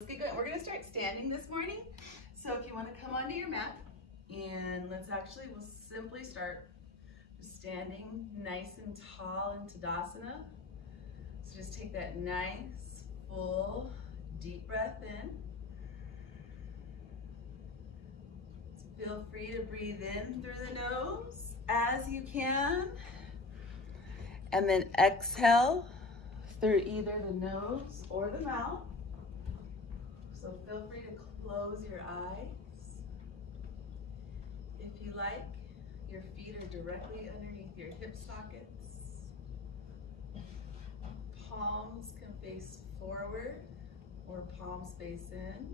Let's get going. We're going to start standing this morning. So if you want to come onto your mat, and we'll simply start standing nice and tall in Tadasana. So just take that nice, full, deep breath in. So feel free to breathe in through the nose as you can. And then exhale through either the nose or the mouth. So feel free to close your eyes. If you like, your feet are directly underneath your hip sockets. Palms can face forward or palms face in.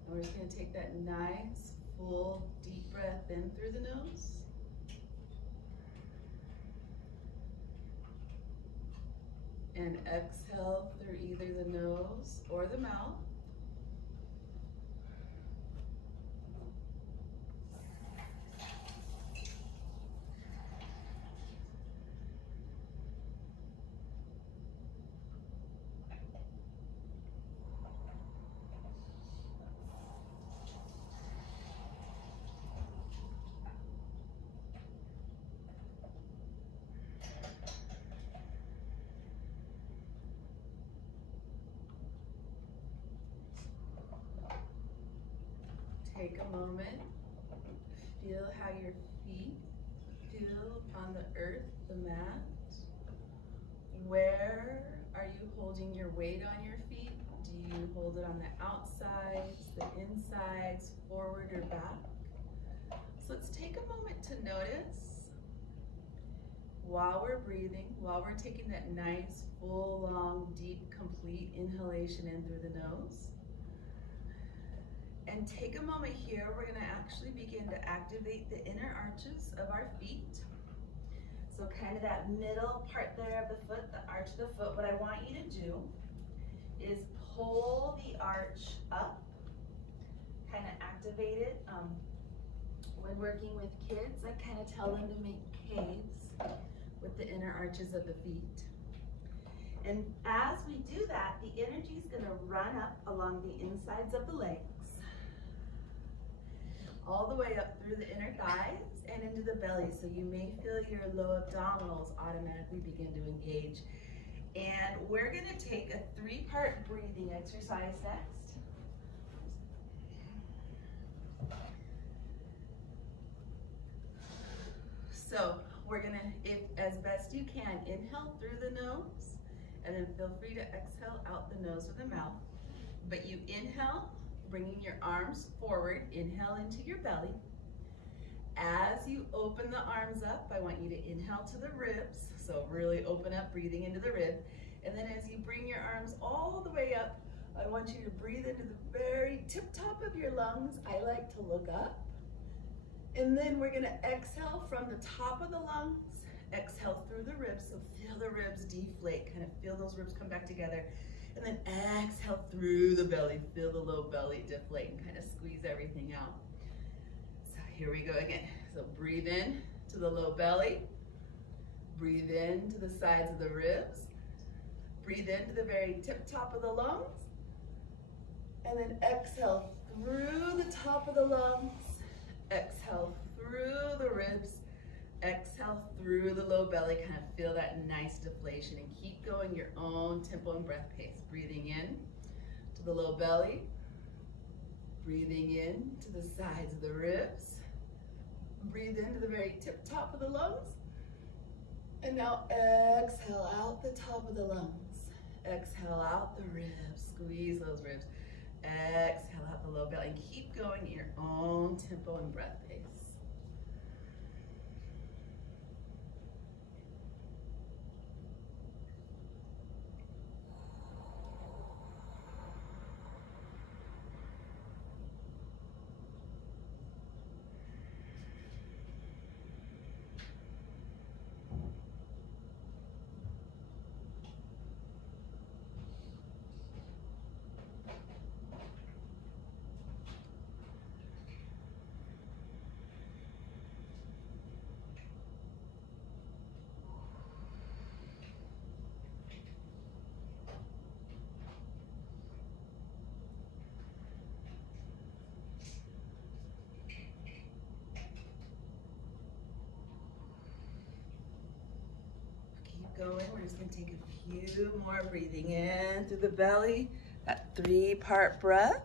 And we're just going to take that nice, full, deep breath in through the nose. And exhale through either the nose or the mouth. Take a moment, feel how your feet feel on the earth, the mat. Where are you holding your weight on your feet? Do you hold it on the outsides, the insides, forward or back? So let's take a moment to notice while we're breathing, while we're taking that nice, full, long, deep, complete inhalation in through the nose. And take a moment here, we're gonna actually begin to activate the inner arches of our feet. So kind of that middle part there of the foot, the arch of the foot, what I want you to do is pull the arch up, kind of activate it. When working with kids, I kind of tell them to make caves with the inner arches of the feet. And as we do that, the energy is gonna run up along the insides of the legs, all the way up through the inner thighs and into the belly. So you may feel your low abdominals automatically begin to engage. And we're gonna take a 3-part breathing exercise next. So we're gonna, as best you can, inhale through the nose, and then feel free to exhale out the nose or the mouth. But you inhale, bringing your arms forward, inhale into your belly. As you open the arms up, I want you to inhale to the ribs, so really open up, breathing into the rib. And then as you bring your arms all the way up, I want you to breathe into the very tip top of your lungs. I like to look up. And then we're gonna exhale from the top of the lungs, exhale through the ribs, so feel the ribs deflate, kind of feel those ribs come back together. And then exhale through the belly, feel the low belly deflate and kind of squeeze everything out. So here we go again. So breathe in to the low belly, breathe in to the sides of the ribs, breathe into the very tip top of the lungs, and then exhale through the top of the lungs, exhale through the ribs, exhale through the low belly, kind of feel that nice deflation, and keep going your own tempo and breath pace. Breathing in to the low belly, breathing in to the sides of the ribs, breathe into the very tip top of the lungs, and now exhale out the top of the lungs, exhale out the ribs, squeeze those ribs, exhale out the low belly, and keep going at your own tempo and breath pace. going. We're just gonna take a few more, breathing in through the belly, that 3-part breath.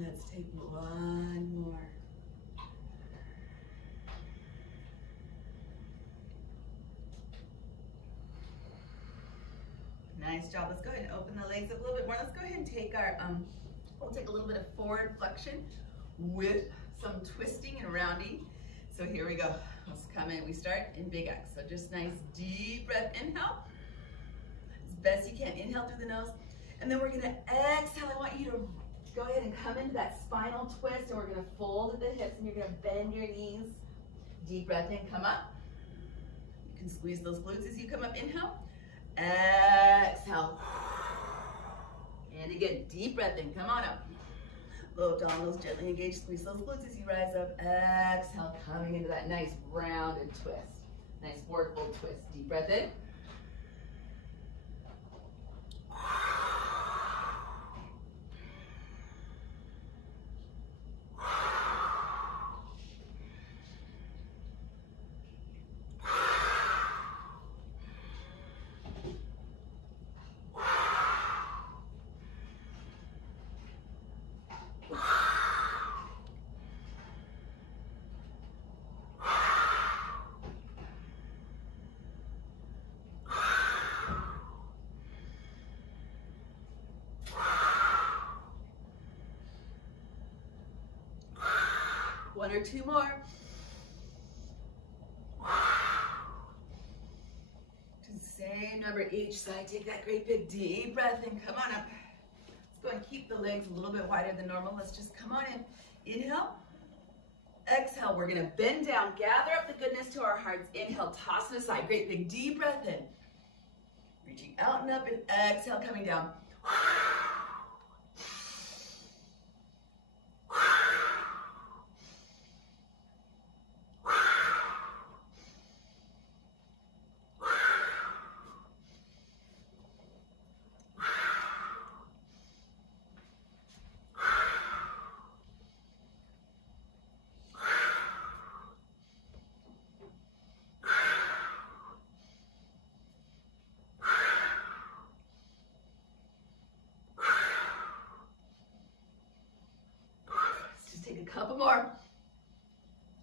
Let's take one more. Nice job. Let's go ahead and open the legs up a little bit more. Let's go ahead and take our, we'll take a little bit of forward flexion with some twisting and rounding. So here we go. Let's come in. We start in big X. So just nice deep breath. Inhale. As best you can. Inhale through the nose. And then we're going to exhale. I want you to go ahead and come into that spinal twist, and we're going to fold at the hips, and you're going to bend your knees. Deep breath in, come up. You can squeeze those glutes as you come up. Inhale. Exhale. And again, deep breath in, come on up. Low abdominals gently engage, squeeze those glutes as you rise up. Exhale, coming into that nice rounded twist. Nice forward fold twist. Deep breath in. One or two more. Same number each side. Take that great big deep breath in. Come on up. Let's go and keep the legs a little bit wider than normal. Let's just come on in. Inhale. Exhale. We're going to bend down. Gather up the goodness to our hearts. Inhale. Toss it aside. Great big deep breath in. Reaching out and up, and exhale, coming down. Couple more.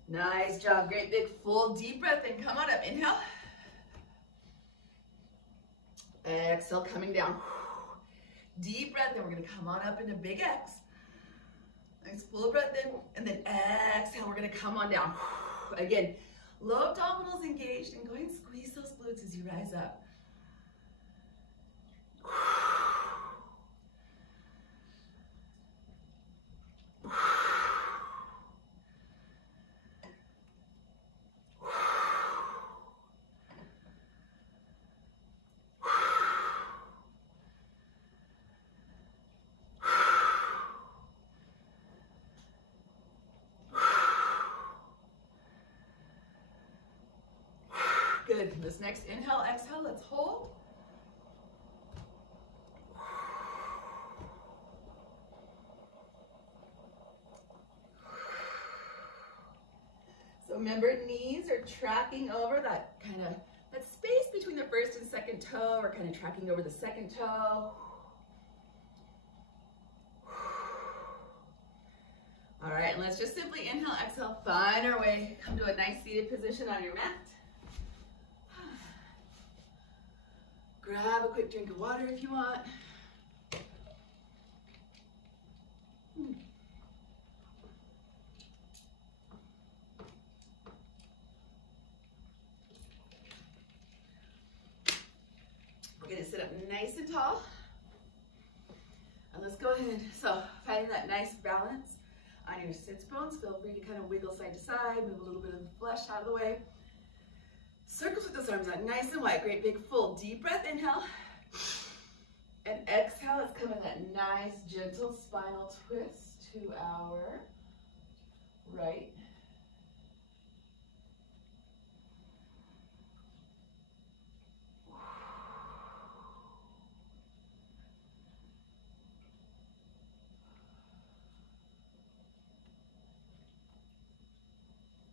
Nice job. Great big full deep breath in. Come on up. Inhale. Exhale, coming down. Deep breath in. We're going to come on up into big X. Nice full breath in. And then exhale. We're going to come on down. Again, low abdominals engaged. And go ahead and squeeze those glutes as you rise up. Good. This next inhale, exhale, let's hold. So remember, knees are tracking over that that space between the first and second toe, or kind of tracking over the second toe. All right, and let's just simply inhale, exhale, find our way, come to a nice seated position on your mat. Grab a quick drink of water if you want. We're going to sit up nice and tall. And let's go ahead. So finding that nice balance on your sits bones. Feel free to kind of wiggle side to side, move a little bit of the flesh out of the way. Circles with those arms out nice and wide. Great big full deep breath. Inhale. And exhale, let's come in that nice, gentle spinal twist to our right.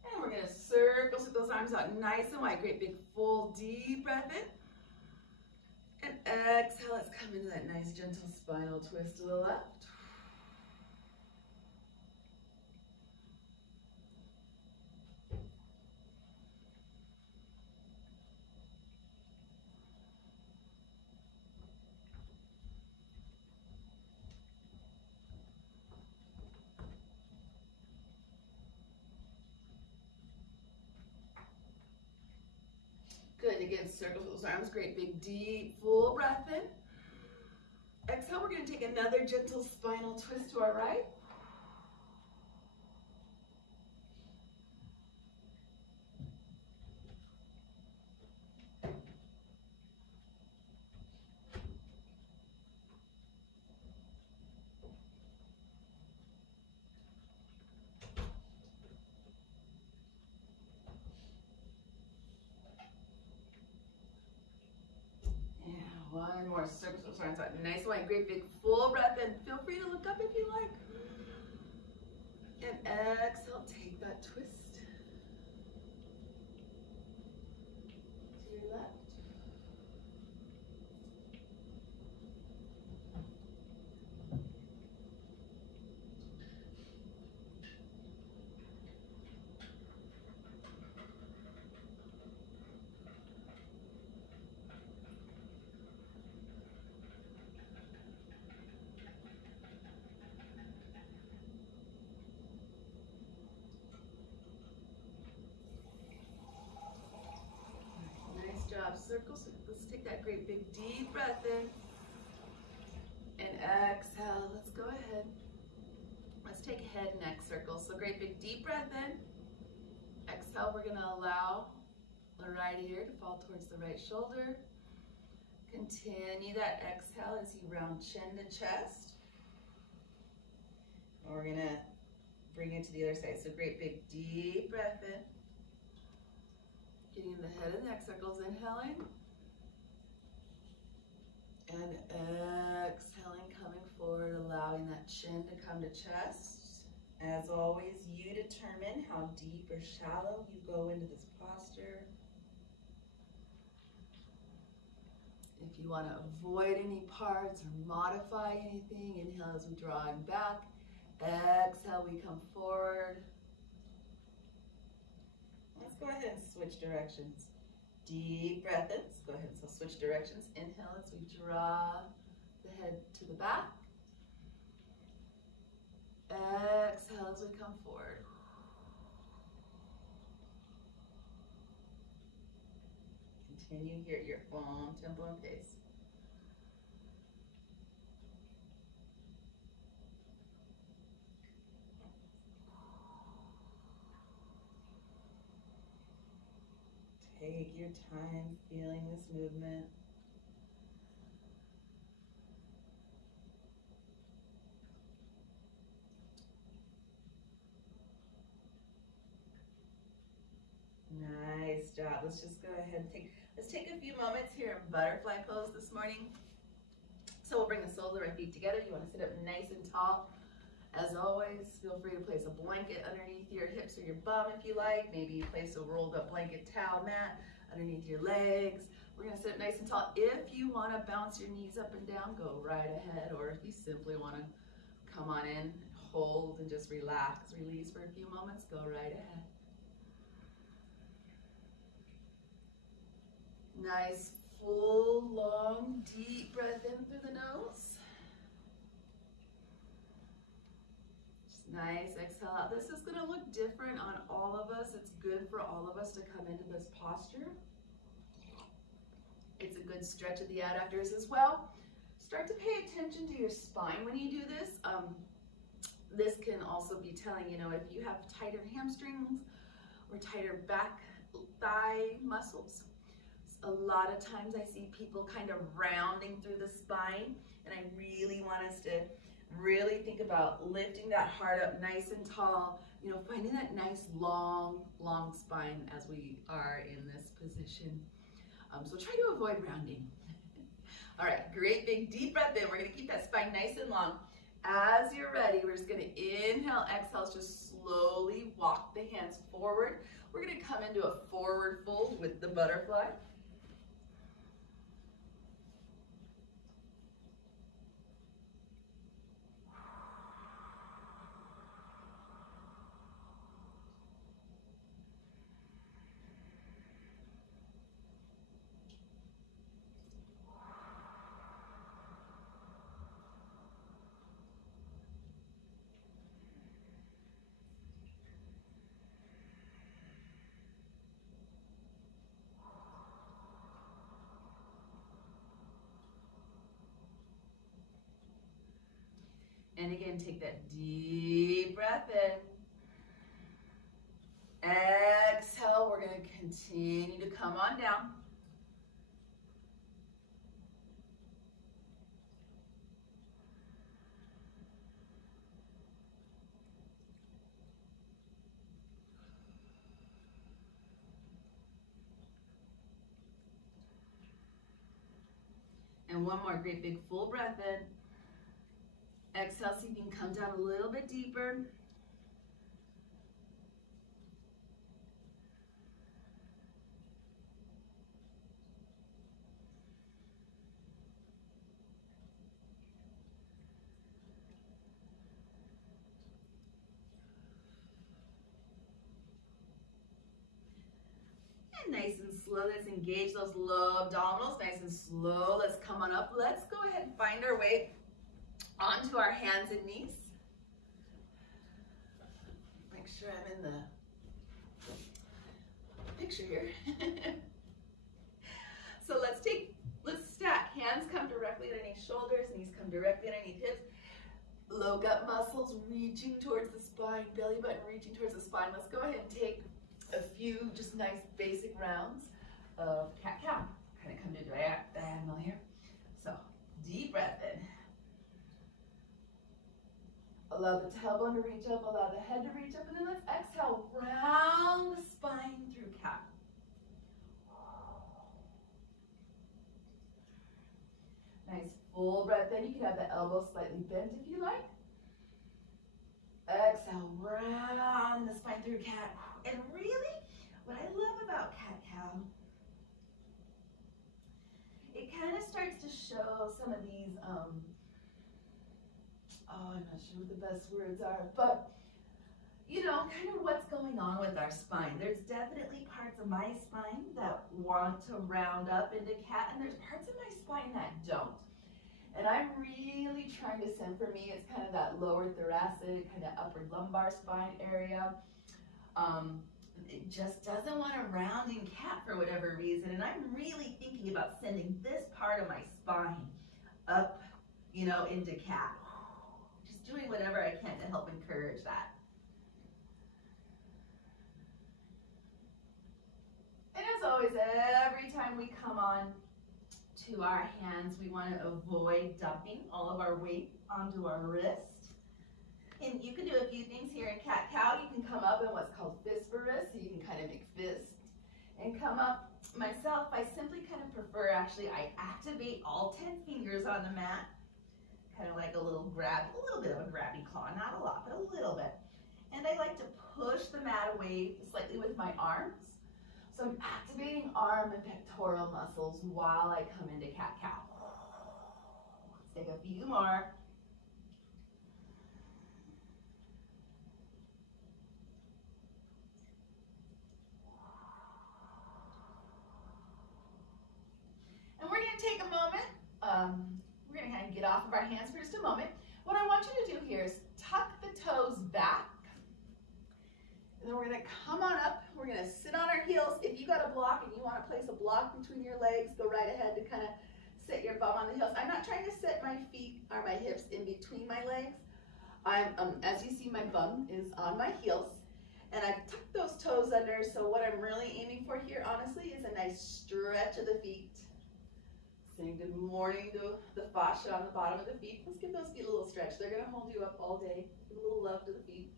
And we're gonna circle those arms out nice and wide. Great big full deep breath in. And exhale, let's come into that nice gentle spinal twist to the left. Good, again, circle those arms, great big deep full breath in. Exhale, we're gonna take another gentle spinal twist to our right. One more, circle those arms out, nice and wide, great big full breath in. Feel free to look up if you like. And exhale, take that twist to your left. Circle, so let's take that great big deep breath in and exhale. Let's go ahead. Let's take head and neck circle. So great big deep breath in. Exhale, we're going to allow the right ear to fall towards the right shoulder. Continue that exhale as you round chin to chest. And we're going to bring it to the other side. So great big deep breath in. Getting the head and neck circles, inhaling. And exhaling, coming forward, allowing that chin to come to chest. As always, you determine how deep or shallow you go into this posture. If you want to avoid any parts or modify anything, inhale as we draw back. Exhale, we come forward. Let's go ahead and switch directions. Deep breath in. Let's go ahead and switch directions. Inhale as we draw the head to the back. Exhale as we come forward. Continue here at your own tempo and pace. Take your time feeling this movement. Nice job. Let's just go ahead and let's take a few moments here in butterfly pose this morning. So we'll bring the soles of our feet together. You want to sit up nice and tall. As always, feel free to place a blanket underneath your hips or your bum if you like. Maybe you place a rolled up blanket towel mat underneath your legs. We're going to sit up nice and tall. If you want to bounce your knees up and down, go right ahead. Or if you simply want to come on in, hold, and just relax, release for a few moments, go right ahead. Nice, full, long, deep breath in through the nose. Just nice, exhale out. This is going to look different on all of us. It's good for all of us to come into this posture. It's a good stretch of the adductors as well. Start to pay attention to your spine when you do this. This can also be telling, you know, if you have tighter hamstrings or tighter back thigh muscles. A lot of times I see people kind of rounding through the spine, and I really want us to really think about lifting that heart up nice and tall, you know, finding that nice long spine as we are in this position. So try to avoid rounding. All right, great big deep breath in. We're gonna keep that spine nice and long. As you're ready, we're just gonna inhale, exhale, just slowly walk the hands forward. We're gonna come into a forward fold with the butterfly. And again, take that deep breath in. Exhale, we're gonna continue to come on down. And one more great big full breath in. Exhale, so you can come down a little bit deeper. And nice and slow, let's engage those low abdominals, nice and slow. Let's come on up. Let's go ahead and find our way onto our hands and knees. Make sure I'm in the picture here. So let's stack. Hands come directly underneath shoulders, knees come directly underneath hips. Low gut muscles reaching towards the spine, belly button reaching towards the spine. Let's go ahead and take a few just nice basic rounds of cat-cow. Kind of come to diagonal here. So deep breath in. Allow the tailbone to reach up, allow the head to reach up, and then let's exhale, round the spine through cat. Nice full breath in. You can have the elbows slightly bent if you like. Exhale, round the spine through cat. And really, what I love about cat-cow, it kind of starts to show some of these, I'm not sure what the best words are, but you know, kind of what's going on with our spine. There's definitely parts of my spine that want to round up into cat, and there's parts of my spine that don't. And I'm really trying to send, for me, it's kind of that lower thoracic, kind of upper lumbar spine area. It just doesn't want to round in cat for whatever reason, and I'm really thinking about sending this part of my spine up, you know, into cat. Just doing whatever I can to help encourage that. And as always, every time we come on to our hands, we want to avoid dumping all of our weight onto our wrist. And you can do a few things here in cat-cow. You can come up in what's called fist for wrist, so you can kind of make fist and come up. Myself, I simply kind of prefer, actually, I activate all 10 fingers on the mat, kind of like a little bit of a grabby claw, not a lot, but a little bit. And I like to push the mat away slightly with my arms. So I'm activating arm and pectoral muscles while I come into cat-cow. Let's take a few more. And we're going to take a moment. We're going to kind of get off of our hands for just a moment. What I want you to do here is tuck the toes back. And then we're going to come on up. We're going to sit on our heels. If you got a block and you want to place a block between your legs, go right ahead to kind of sit your bum on the heels. I'm not trying to set my feet or my hips in between my legs. As you see, my bum is on my heels. And I've tucked those toes under. So what I'm really aiming for here, honestly, is a nice stretch of the feet. Saying good morning to the fascia on the bottom of the feet. Let's give those feet a little stretch. They're gonna hold you up all day. Give a little love to the feet.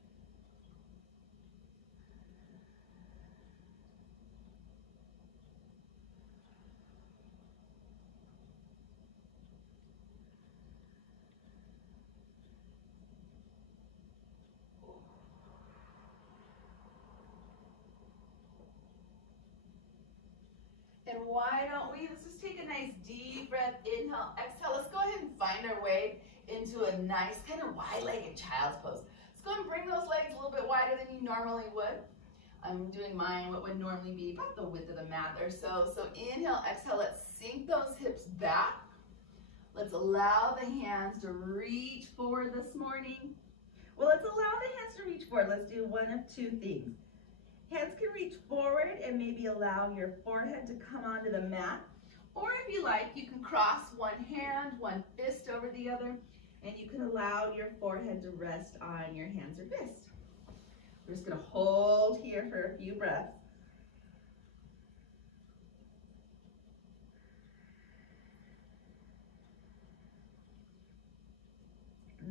And why don't we, let's just take a nice deep breath, inhale, exhale. Let's go ahead and find our way into a nice kind of wide-legged child's pose. Let's go and bring those legs a little bit wider than you normally would. I'm doing mine, what would normally be about the width of the mat there. So inhale, exhale, let's sink those hips back. Let's allow the hands to reach forward this morning. Well, let's allow the hands to reach forward. Let's do one of two things. Hands can reach forward and maybe allow your forehead to come onto the mat. Or if you like, you can cross one hand, one fist over the other, and you can allow your forehead to rest on your hands or fist. We're just gonna hold here for a few breaths.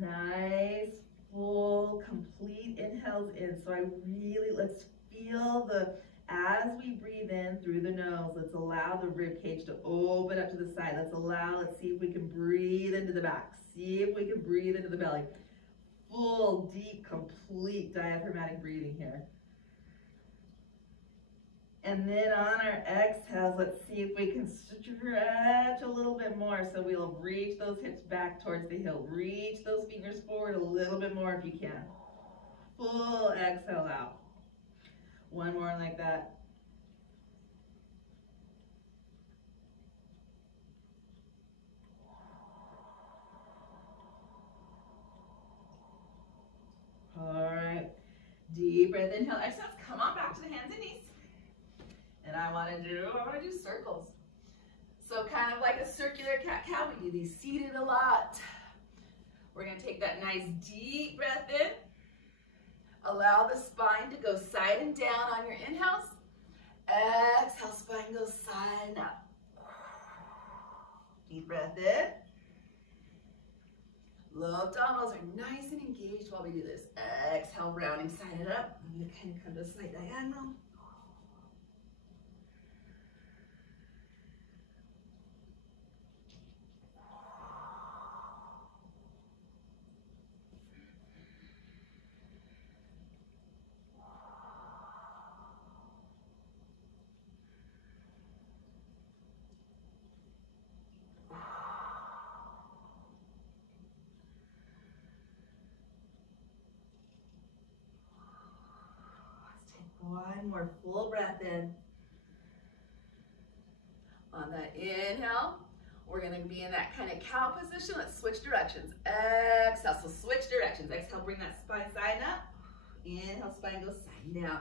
Nice, full, complete inhales in. So let's feel as we breathe in through the nose, let's allow the rib cage to open up to the side. Let's see if we can breathe into the back. See if we can breathe into the belly. Full, deep, complete diaphragmatic breathing here. And then on our exhales, let's see if we can stretch a little bit more. So we'll reach those hips back towards the heel. Reach those fingers forward a little bit more if you can. Full exhale out. One more like that. All right. Deep breath, inhale, exhale. Come on back to the hands and knees. And I want to do circles. So kind of like a circular cat-cow. We do these seated a lot. We're going to take that nice deep breath in. Allow the spine to go side and down on your inhales. Exhale, spine goes side and up. Deep breath in. Low abdominals are nice and engaged while we do this. Exhale, rounding side and up. I'm going to kind of come to a slight diagonal. One more full breath in. On that inhale, we're going to be in that kind of cow position. Let's switch directions. Exhale, so switch directions. Exhale, bring that spine side up. Inhale, spine goes side down.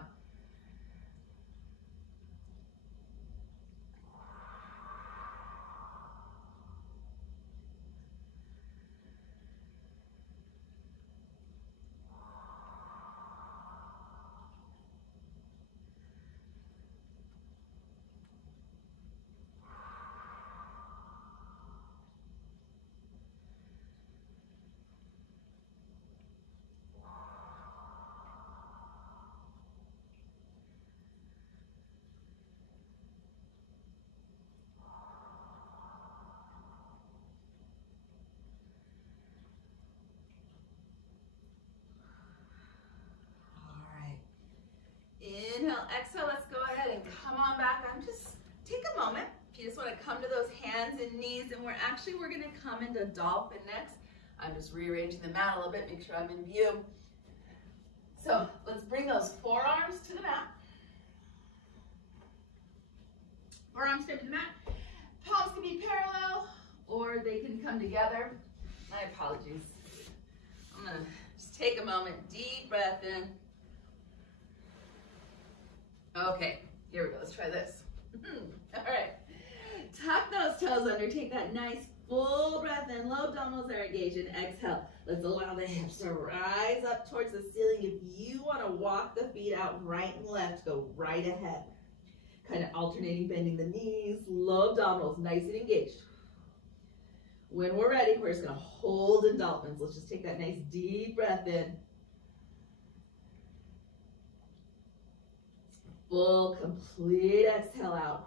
Inhale, exhale, let's go ahead and come on back. Just take a moment. If you just want to come to those hands and knees, and we're going to come into dolphin next. I'm just rearranging the mat a little bit, make sure I'm in view. So let's bring those forearms to the mat. Forearms to the mat. Palms can be parallel, or they can come together. My apologies. I'm going to just take a moment, deep breath in. Okay, here we go. Let's try this. All right. Tuck those toes under. Take that nice Full breath in, low abdominals are engaged, and exhale. Let's allow the hips to rise up towards the ceiling. If you want to walk the feet out right and left, go right ahead. Kind of alternating, bending the knees, low abdominals, nice and engaged. When we're ready, we're just going to hold in dolphins. Let's just take that nice deep breath in. Full, complete exhale out.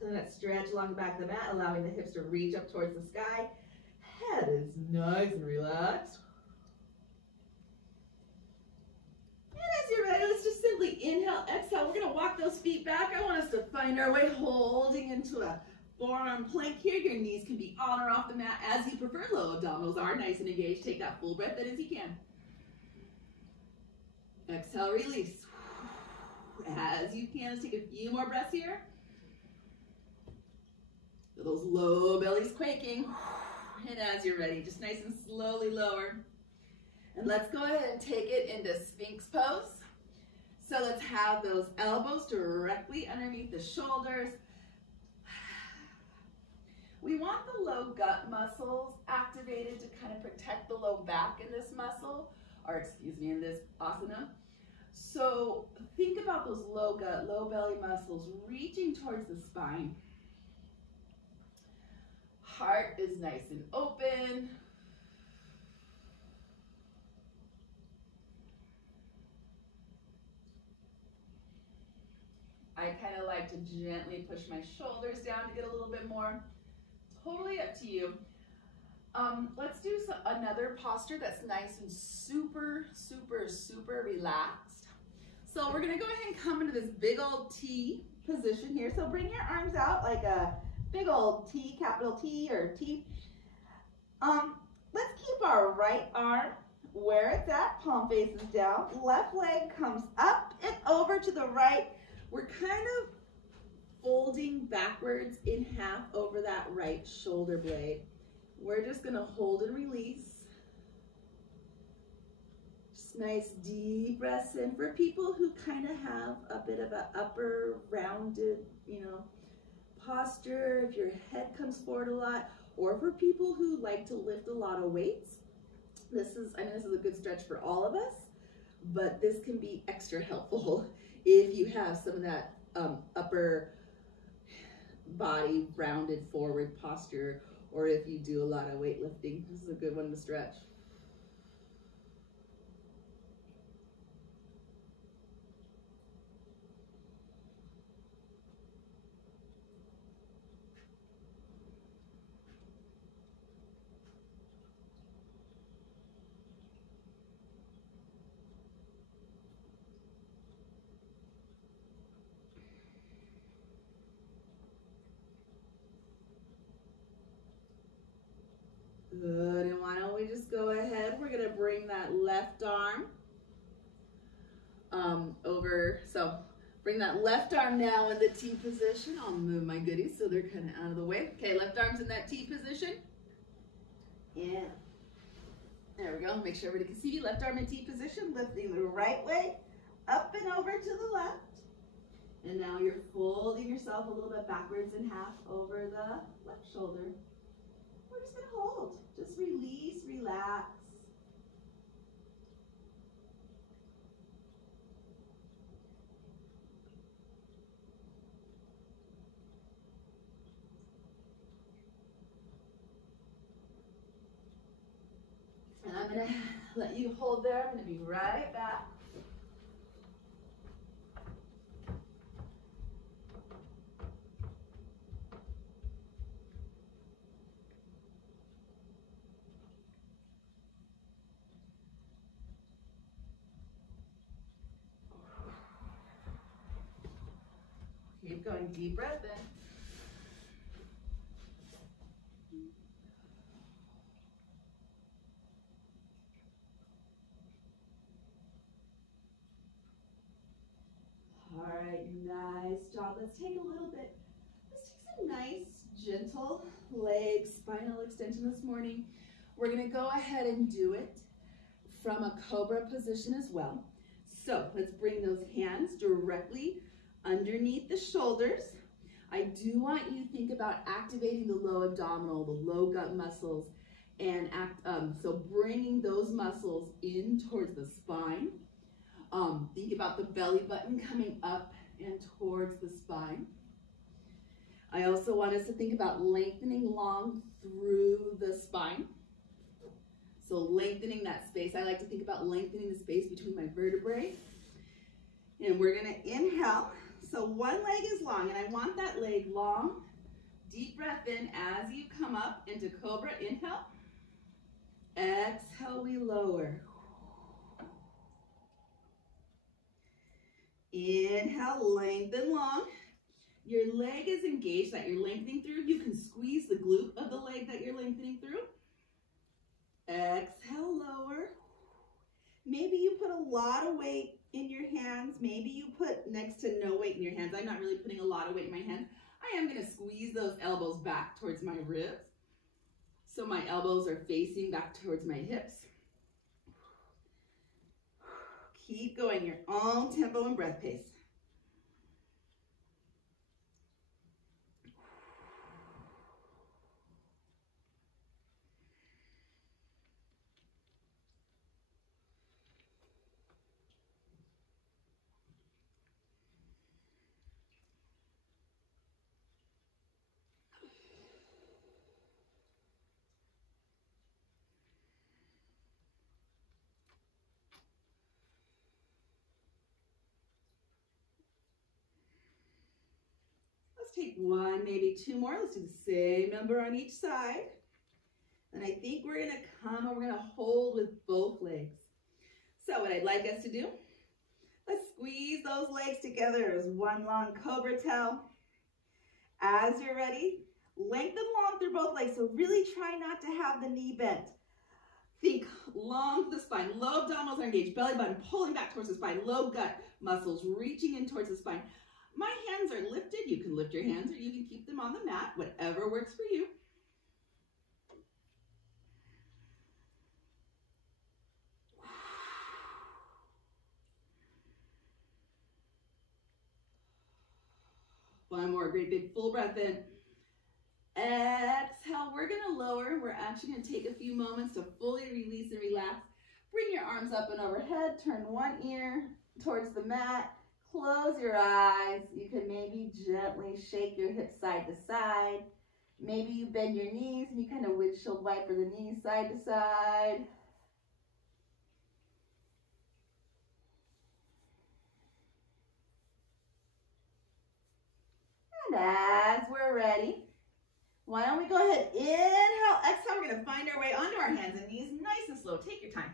Feeling that stretch along the back of the mat, allowing the hips to reach up towards the sky. Head is nice and relaxed. And as you're ready, let's just simply inhale, exhale. We're going to walk those feet back. I want us to find our way holding into a forearm plank here. Your knees can be on or off the mat as you prefer. Low abdominals are nice and engaged. Take that full breath in as you can. Exhale, release. As you can, let's take a few more breaths here. Those low bellies quaking. And as you're ready, just nice and slowly lower. And let's go ahead and take it into Sphinx pose. So let's have those elbows directly underneath the shoulders. We want the low gut muscles activated to kind of protect the low back in this muscle, or excuse me, in this asana. So think about those low gut, low belly muscles reaching towards the spine. Heart is nice and open. I kind of like to gently push my shoulders down to get a little bit more. Totally up to you. Let's do another posture that's nice and super, super, super relaxed. So we're gonna go ahead and come into this big old T position here. So bring your arms out like a big old T, capital T or T. Let's keep our right arm where it's at, palm faces down. Left leg comes up and over to the right. We're kind of folding backwards in half over that right shoulder blade. We're just gonna hold and release. Just nice deep breaths in. For people who kind of have a bit of an upper rounded, posture, if your head comes forward a lot, or for people who like to lift a lot of weights, this is a good stretch for all of us, but this can be extra helpful if you have some of that upper body rounded forward posture, or if you do a lot of weightlifting. This is a good one to stretch. Good, and why don't we just go ahead, we're gonna bring that left arm over, so bring that left arm now in the T position. I'll move my goodies so they're kind of out of the way. Okay, left arm's in that T position. Yeah, there we go, make sure everybody can see you. Left arm in T position, lifting the right leg up and over to the left. And now you're folding yourself a little bit backwards in half over the left shoulder. We're just gonna hold, just release, relax. And I'm gonna let you hold there. I'm gonna be right back. Keep going, deep breath in. All right, nice job. let's take some nice, gentle leg spinal extension this morning. We're gonna go ahead and do it from a cobra position as well. So let's bring those hands directly underneath the shoulders. I do want you to think about activating the low abdominal, the low gut muscles, and so bringing those muscles in towards the spine. Think about the belly button coming up and towards the spine. I also want us to think about lengthening long through the spine. So lengthening that space. I like to think about lengthening the space between my vertebrae. And we're gonna inhale. So one leg is long, and I want that leg long. Deep breath in as you come up into cobra. Inhale. Exhale, we lower. Inhale, lengthen long. Your leg is engaged that you're lengthening through. You can squeeze the glute of the leg that you're lengthening through. Exhale, lower. Maybe you put a lot of weight in your hands. Maybe you put next to no weight in your hands. I'm not really putting a lot of weight in my hands. I am gonna squeeze those elbows back towards my ribs. So my elbows are facing back towards my hips. Keep going, your own tempo and breath pace. Let's take one, maybe two more. Let's do the same number on each side. And I think we're gonna come and we're gonna hold with both legs. So what I'd like us to do, let's squeeze those legs together as one long cobra tail. As you're ready, lengthen long through both legs. So really try not to have the knee bent. Think long through the spine. Low abdominals are engaged. Belly button pulling back towards the spine. Low gut muscles reaching in towards the spine. My hands are lifted. You can lift your hands or you can keep them on the mat, whatever works for you. One more, great big full breath in. Exhale, we're gonna lower. We're actually gonna take a few moments to fully release and relax. Bring your arms up and overhead. Turn one ear towards the mat. Close your eyes. You can maybe gently shake your hips side to side. Maybe you bend your knees and you kind of windshield wiper the knees side to side. And as we're ready, why don't we go ahead, inhale, exhale. We're gonna find our way onto our hands and knees, nice and slow. Take your time.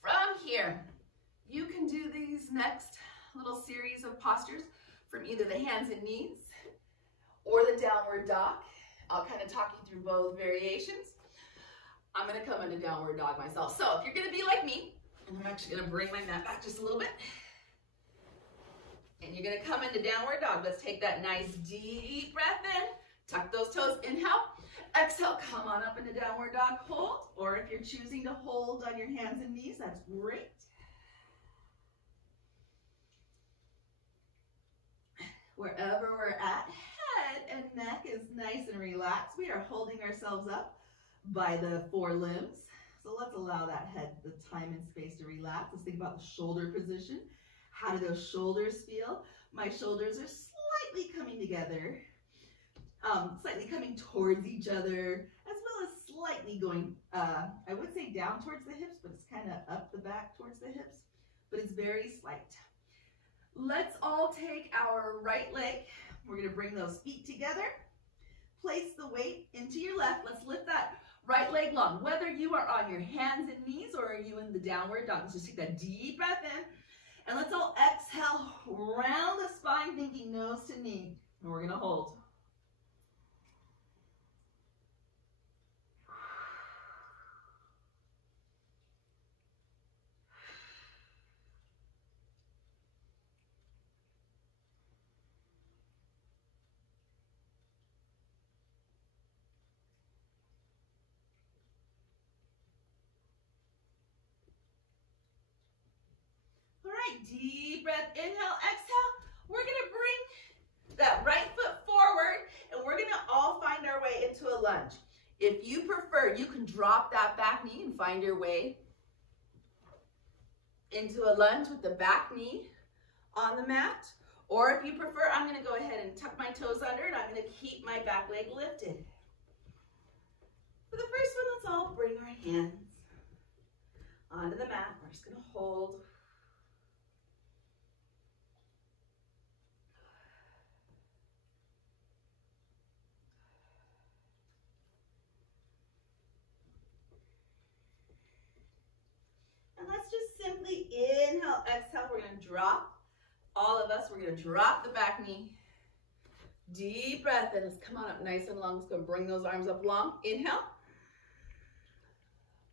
From here, you can do these next little series of postures from either the hands and knees or the downward dog. I'll kind of talk you through both variations. I'm gonna come into downward dog myself. So if you're gonna be like me, and I'm actually gonna bring my mat back just a little bit, and you're gonna come into downward dog. Let's take that nice deep breath in, tuck those toes, inhale. Exhale, come on up into downward dog, hold, or if you're choosing to hold on your hands and knees, that's great. Wherever we're at, head and neck is nice and relaxed. We are holding ourselves up by the forelimbs. So let's allow that head the time and space to relax. Let's think about the shoulder position. How do those shoulders feel? My shoulders are slightly coming together. Slightly coming towards each other, as well as slightly going, I would say down towards the hips, but it's kind of up the back towards the hips, but it's very slight. Let's all take our right leg. We're gonna bring those feet together. Place the weight into your left. Let's lift that right leg long. Whether you are on your hands and knees or are you in the downward dog, let's just take that deep breath in. And let's all exhale, round the spine, thinking nose to knee. And we're gonna hold. right, deep breath, inhale, exhale. We're gonna bring that right foot forward and we're gonna all find our way into a lunge. If you prefer, you can drop that back knee and find your way into a lunge with the back knee on the mat. Or if you prefer, I'm gonna go ahead and tuck my toes under and I'm gonna keep my back leg lifted. For the first one, let's all bring our hands onto the mat. We're just gonna hold. And let's just simply inhale, exhale. We're gonna drop. All of us, we're gonna drop the back knee. Deep breath in. Let's come on up nice and long. Let's go bring those arms up long. Inhale.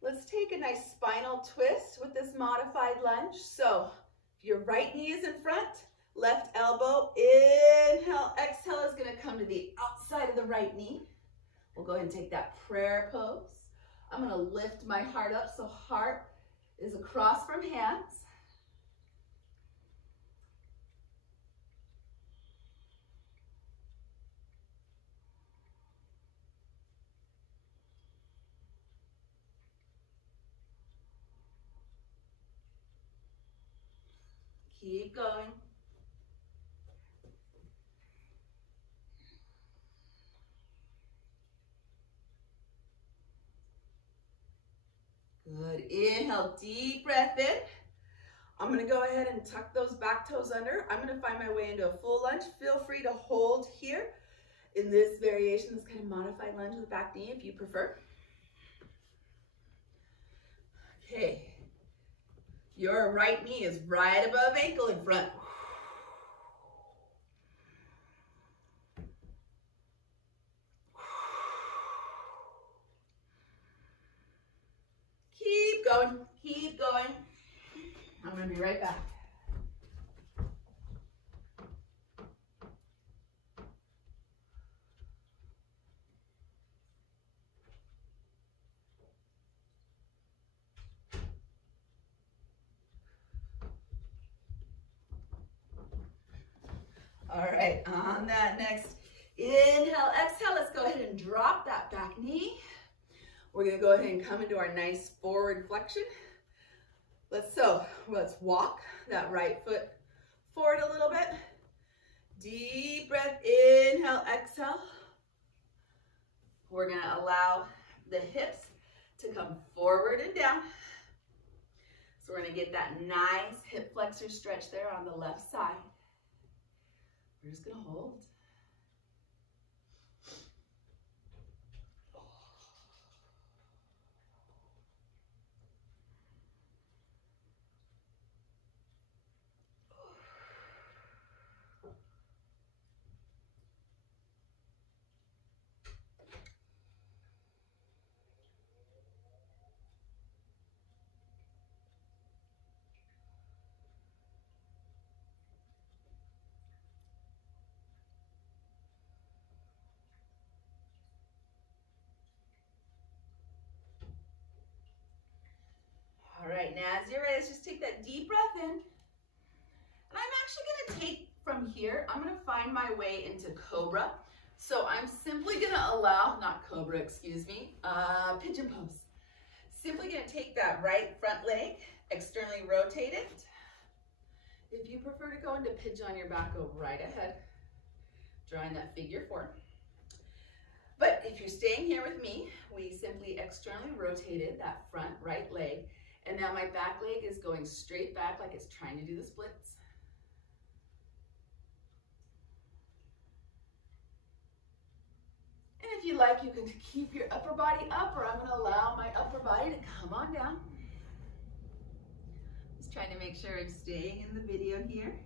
Let's take a nice spinal twist with this modified lunge. So if your right knee is in front, left elbow, inhale, exhale is gonna come to the outside of the right knee. We'll go ahead and take that prayer pose. I'm gonna lift my heart up so heart is across from hands. Keep going. Good. Inhale, deep breath in. I'm going to go ahead and tuck those back toes under. I'm going to find my way into a full lunge. Feel free to hold here in this variation, this kind of modified lunge with the back knee if you prefer. Okay. Your right knee is right above ankle in front. Keep going, keep going. I'm going to be right back. All right, on that next inhale, exhale, let's go ahead and drop that back knee. We're gonna go ahead and come into our nice forward flexion. Let's walk that right foot forward a little bit. Deep breath, inhale, exhale. We're gonna allow the hips to come forward and down. So we're gonna get that nice hip flexor stretch there on the left side. We're just gonna hold. All right, now as you're ready, let's just take that deep breath in. And I'm actually gonna take from here, I'm gonna find my way into cobra. So I'm simply gonna allow, not cobra, excuse me, pigeon pose. Simply gonna take that right front leg, externally rotate it. If you prefer to go into pigeon on your back, go right ahead, drawing that figure 4. But if you're staying here with me, we simply externally rotated that front right leg. And now my back leg is going straight back like it's trying to do the splits. And if you like, you can keep your upper body up, or I'm going to allow my upper body to come on down. Just trying to make sure I'm staying in the video here.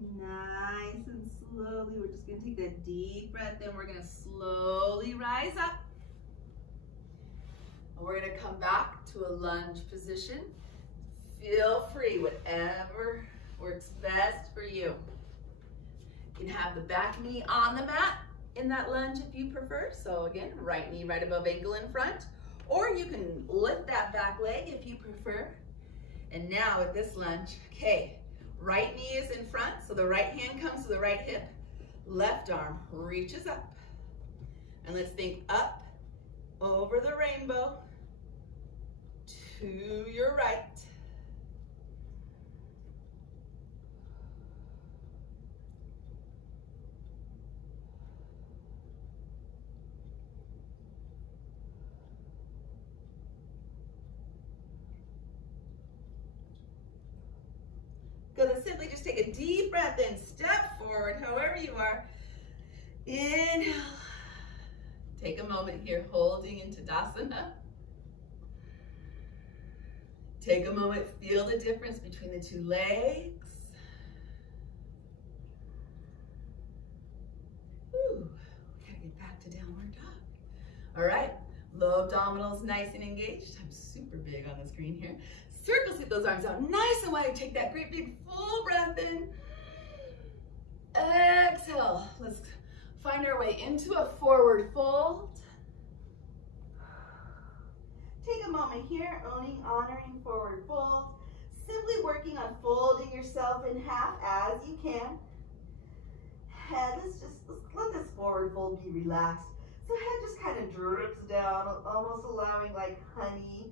Nice and slowly, we're just gonna take that deep breath in. We're gonna slowly rise up. And we're gonna come back to a lunge position. Feel free, whatever works best for you. You can have the back knee on the mat in that lunge if you prefer. So again, right knee right above ankle in front, or you can lift that back leg if you prefer. And now with this lunge, okay, right knee is in front, so the right hand comes to the right hip, left arm reaches up. And let's think up over the rainbow to your right. Gonna simply just take a deep breath in, step forward, however you are. Inhale. Take a moment here, holding in Tadasana. Take a moment, feel the difference between the two legs. Whew. We gotta get back to downward dog. All right, low abdominals nice and engaged. I'm super big on the screen here. Circle, sweep those arms out nice and wide. Take that great big full breath in. Exhale. Let's find our way into a forward fold. Take a moment here, honoring forward fold. Simply working on folding yourself in half as you can. Head, let's let this forward fold be relaxed. So head just kind of drips down, almost allowing like honey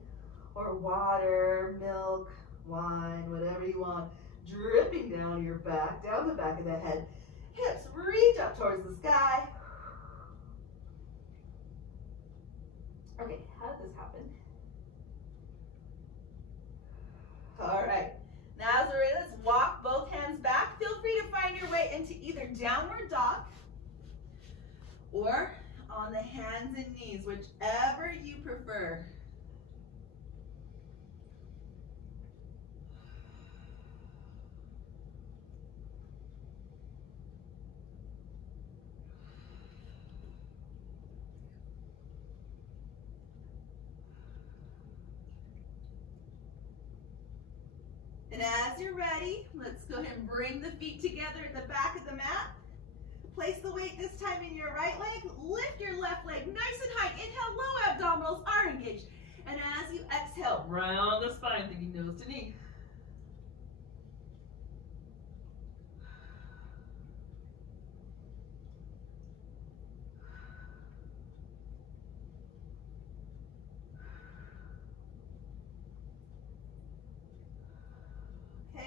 or water, milk, wine, whatever you want, dripping down your back, down the back of the head. Hips reach up towards the sky. Okay, how did this happen? All right, now as we're ready, let's walk both hands back. Feel free to find your way into either downward dog or on the hands and knees, whichever you prefer. And as you're ready, let's go ahead and bring the feet together at the back of the mat. Place the weight this time in your right leg. Lift your left leg nice and high. Inhale, low abdominals are engaged. And as you exhale, round the spine, thinking nose to knee.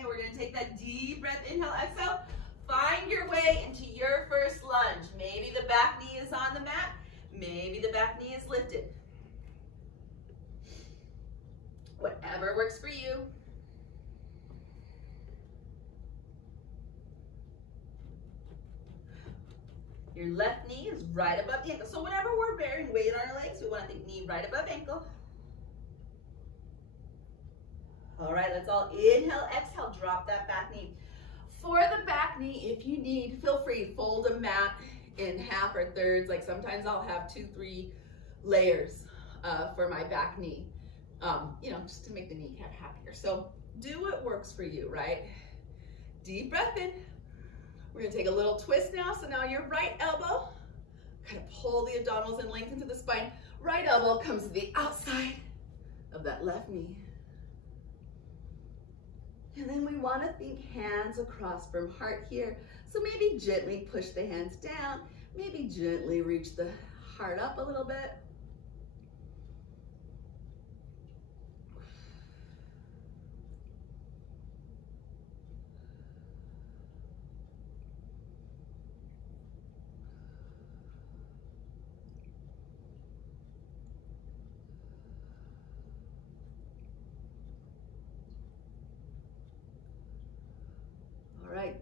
We're going to take that deep breath, inhale, exhale. Find your way into your first lunge. Maybe the back knee is on the mat. Maybe the back knee is lifted. Whatever works for you. Your left knee is right above the ankle. So whenever we're bearing weight on our legs, we want to think knee right above ankle. All right, let's all inhale, exhale, drop that back knee. For the back knee, if you need, feel free, fold a mat in half or thirds. Like sometimes I'll have 2-3 layers for my back knee, you know, just to make the kneecap happier. So do what works for you, right? Deep breath in. We're gonna take a little twist now. So now your right elbow, kind of pull the abdominals and lengthen to the spine. Right elbow comes to the outside of that left knee. And then we want to think hands across from heart here. So maybe gently push the hands down, maybe gently reach the heart up a little bit.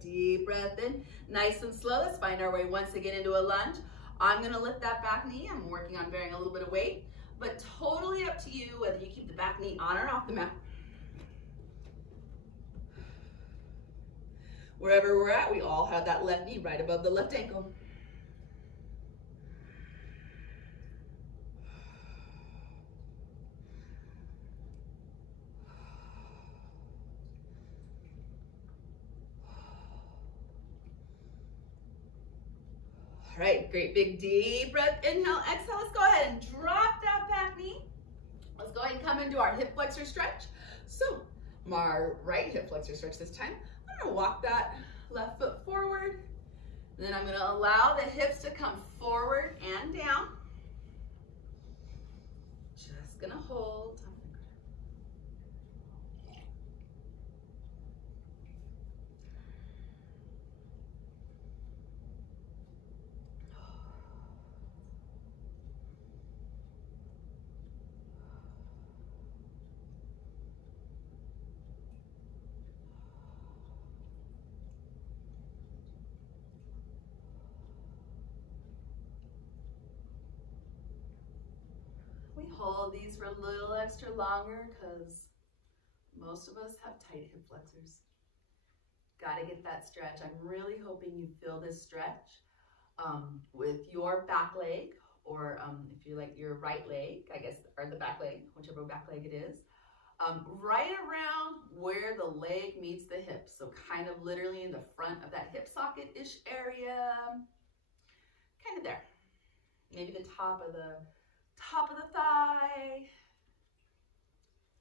Deep breath in, nice and slow. Let's find our way once again into a lunge. I'm gonna lift that back knee. I'm working on bearing a little bit of weight, but totally up to you whether you keep the back knee on or off the mat. Wherever we're at, we all have that left knee right above the left ankle. All right, great big deep breath. Inhale, exhale. Let's go ahead and drop that back knee. Let's go ahead and come into our hip flexor stretch. So, our right hip flexor stretch this time. I'm gonna walk that left foot forward. Then I'm gonna allow the hips to come forward and down. Just gonna hold. We hold these for a little extra longer because most of us have tight hip flexors. Got to get that stretch. I'm really hoping you feel this stretch with your back leg, or if you like your right leg, I guess, or the back leg, whichever back leg it is, right around where the leg meets the hip. So kind of literally in the front of that hip socket-ish area, kind of there. Maybe the top of the thigh.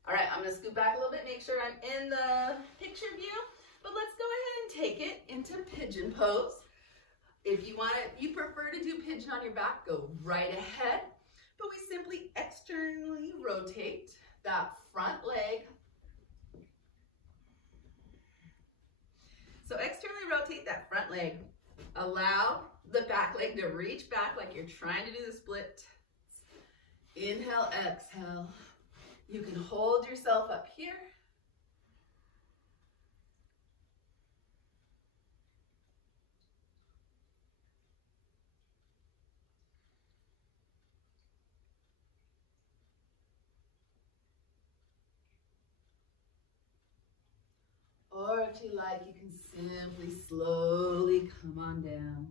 All right, I'm gonna scoot back a little bit, make sure I'm in the picture view, but let's go ahead and take it into pigeon pose. If you prefer to do pigeon on your back, go right ahead, but we simply externally rotate that front leg. So externally rotate that front leg. Allow the back leg to reach back like you're trying to do the split. Inhale, exhale. You can hold yourself up here. Or if you like, you can simply slowly come on down.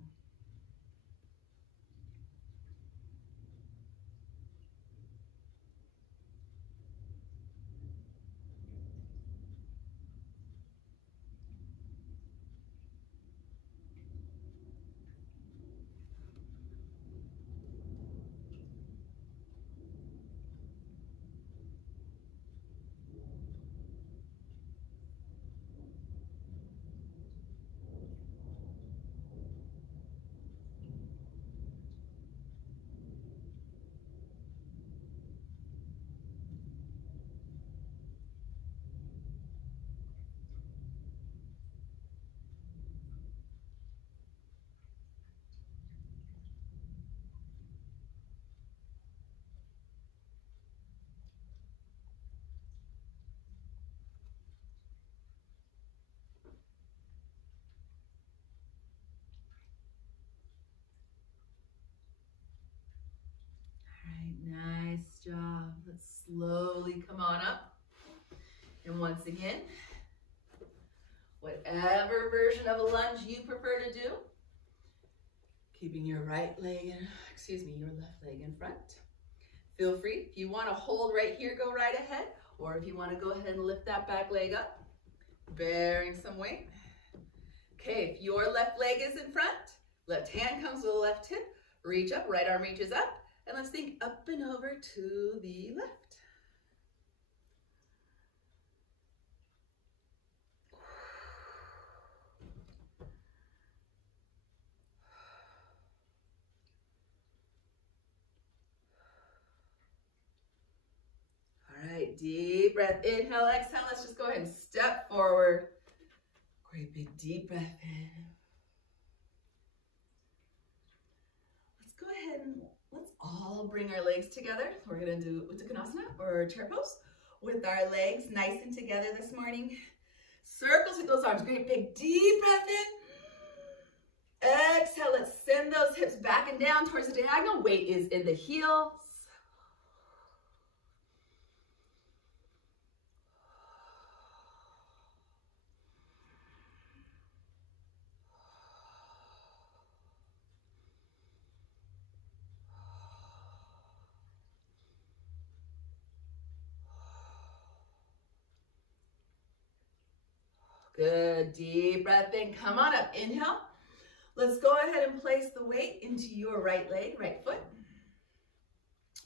Nice job. Let's slowly come on up. And once again, whatever version of a lunge you prefer to do, keeping your right leg, your left leg in front. Feel free, if you want to hold right here, go right ahead. Or if you want to go ahead and lift that back leg up, bearing some weight. Okay, if your left leg is in front, left hand comes to the left hip, reach up, right arm reaches up. And let's think up and over to the left. All right, deep breath. Inhale, exhale. Let's just go ahead and step forward. Great big deep breath in. Let's go ahead and let's all bring our legs together. We're gonna do Uttanasana or chair pose with our legs nice and together this morning. Circles with those arms. Great big deep breath in. Exhale, let's send those hips back and down towards the diagonal. Weight is in the heels. Good, deep breath in. Come on up, inhale. Let's go ahead and place the weight into your right leg, right foot.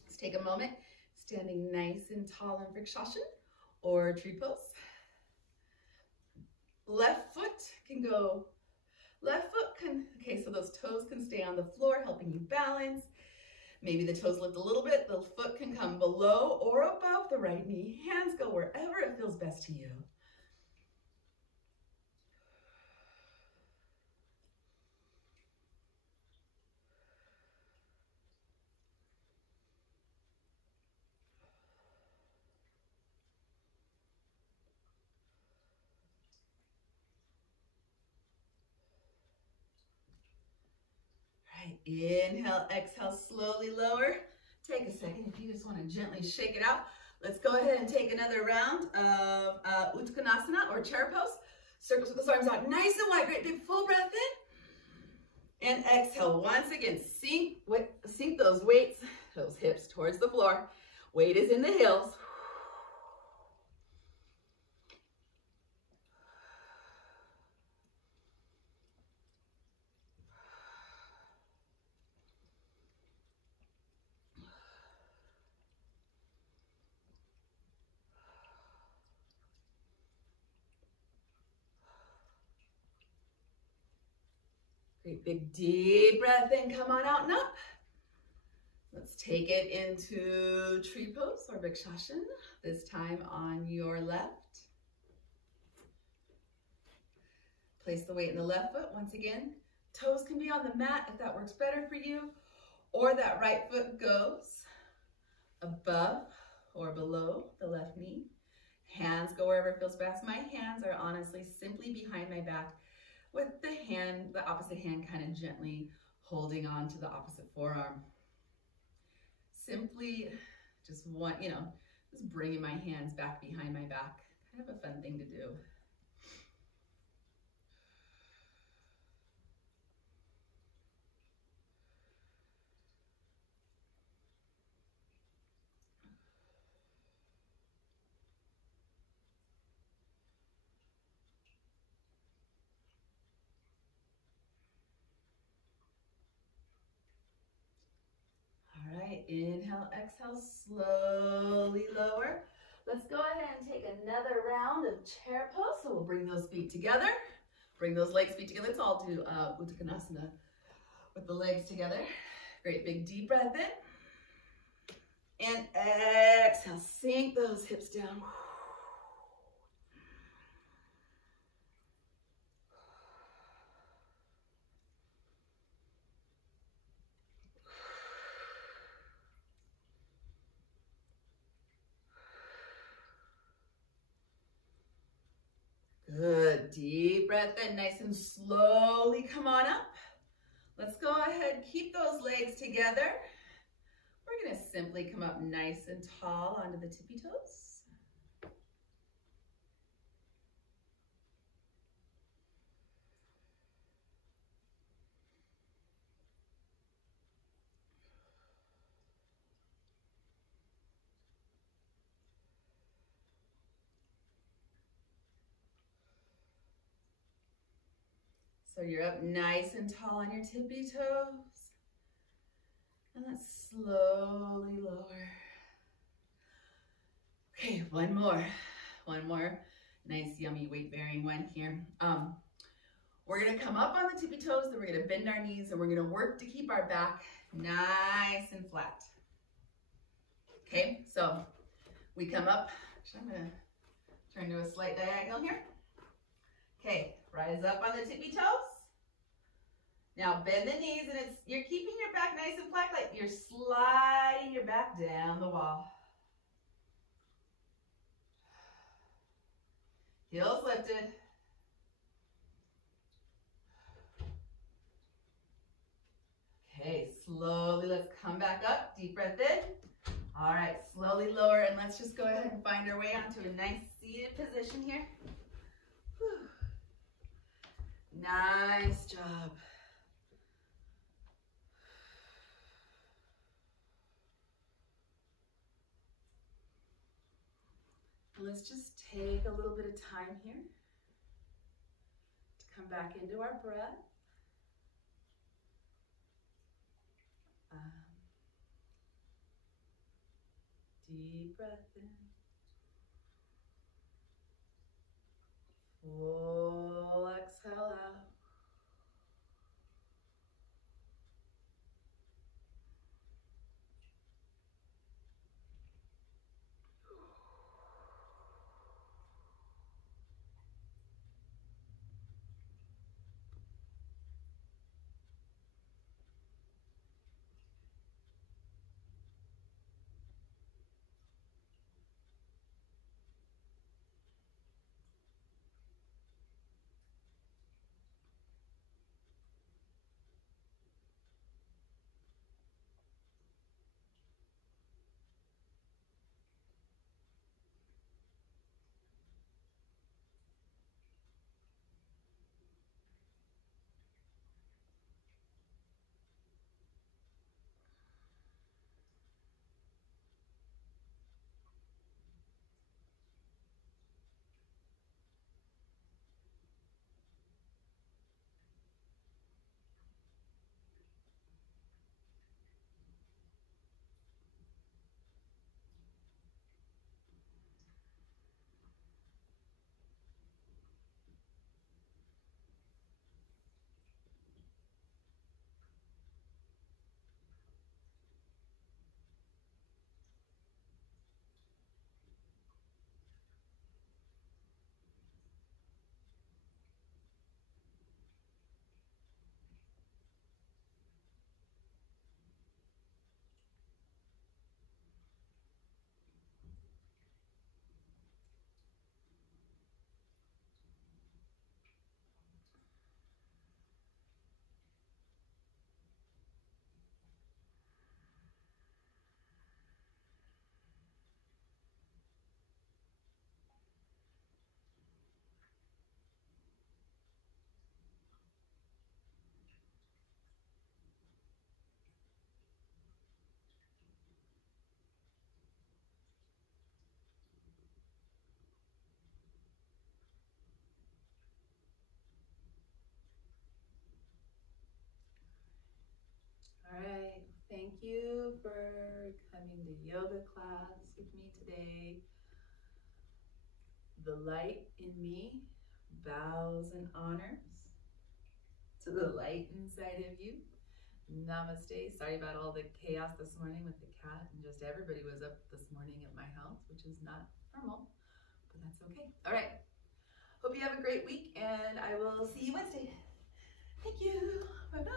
Let's take a moment, standing nice and tall in Vrikshasana or tree pose. Left foot can go, okay, so those toes can stay on the floor, helping you balance. Maybe the toes lift a little bit, the foot can come below or above the right knee. Hands go wherever it feels best to you. Inhale, exhale, slowly lower. Take a second if you just want to gently shake it out. Let's go ahead and take another round of Uttanasana or chair pose. Circles with those arms out nice and wide. Great big full breath in. And exhale. Once again, sink those weights, those hips towards the floor. Weight is in the heels. Great big deep breath in, come on out and up. Let's take it into tree pose or Vrikshasana, this time on your left. Place the weight in the left foot. Once again, toes can be on the mat if that works better for you, or that right foot goes above or below the left knee. Hands go wherever it feels best. My hands are honestly simply behind my back, with the opposite hand kind of gently holding on to the opposite forearm. Simply just just bringing my hands back behind my back. Kind of a fun thing to do. Inhale, exhale, slowly lower. Let's go ahead and take another round of chair pose. So we'll bring those feet together. Bring those legs, feet together. Let's all do Uttanasana with the legs together. Great big deep breath in. And exhale, sink those hips down. Good, deep breath in, nice and slowly come on up. Let's go ahead, keep those legs together. We're gonna simply come up nice and tall onto the tippy toes. So you're up nice and tall on your tippy toes. And let's slowly lower. Okay, one more nice yummy weight bearing one here. We're gonna come up on the tippy toes, then we're gonna bend our knees and we're gonna work to keep our back nice and flat. Okay, so we come up, actually I'm gonna turn to a slight diagonal here. Okay, rise up on the tippy toes. Now bend the knees and you're keeping your back nice and flat, like you're sliding your back down the wall. Heels lifted. Okay, slowly let's come back up, deep breath in. All right, slowly lower and let's just go ahead and find our way onto a nice seated position here. Whew. Nice job. Let's just take a little bit of time here. back into our breath. Deep breath in. Full exhale out. All right, thank you for coming to yoga class with me today. The light in me bows and honors to the light inside of you. Namaste. Sorry about all the chaos this morning with the cat, and just everybody was up this morning at my house, which is not normal, but that's okay. All right. Hope you have a great week, and I will see you Wednesday. Thank you. Bye-bye.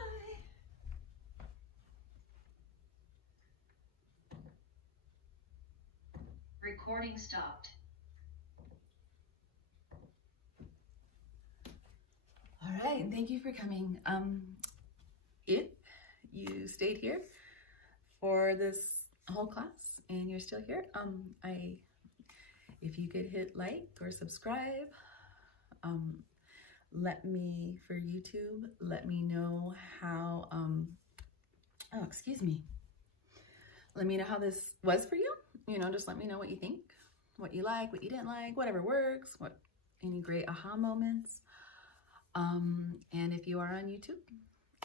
Recording stopped. All right, thank you for coming. You stayed here for this whole class, and you're still here. If you could hit like or subscribe, let me, for YouTube, let me know how, let me know how this was for you. You know, just let me know what you think, what you like, what you didn't like, whatever works, any great aha moments. And if you are on YouTube,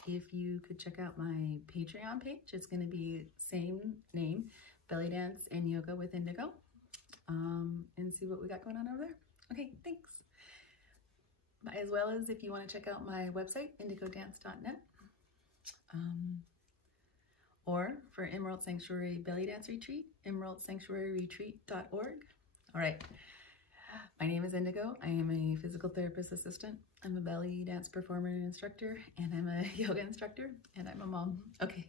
if you could check out my Patreon page, it's going to be same name, Belly Dance and Yoga with Indigo, and see what we got going on over there. Okay, thanks. As well as if you want to check out my website, indigodance.net, or for Emerald Sanctuary Belly Dance Retreat, emeraldsanctuaryretreat.org. All right. My name is Indigo. I am a physical therapist assistant. I'm a belly dance performer and instructor, and I'm a yoga instructor, and I'm a mom. Okay,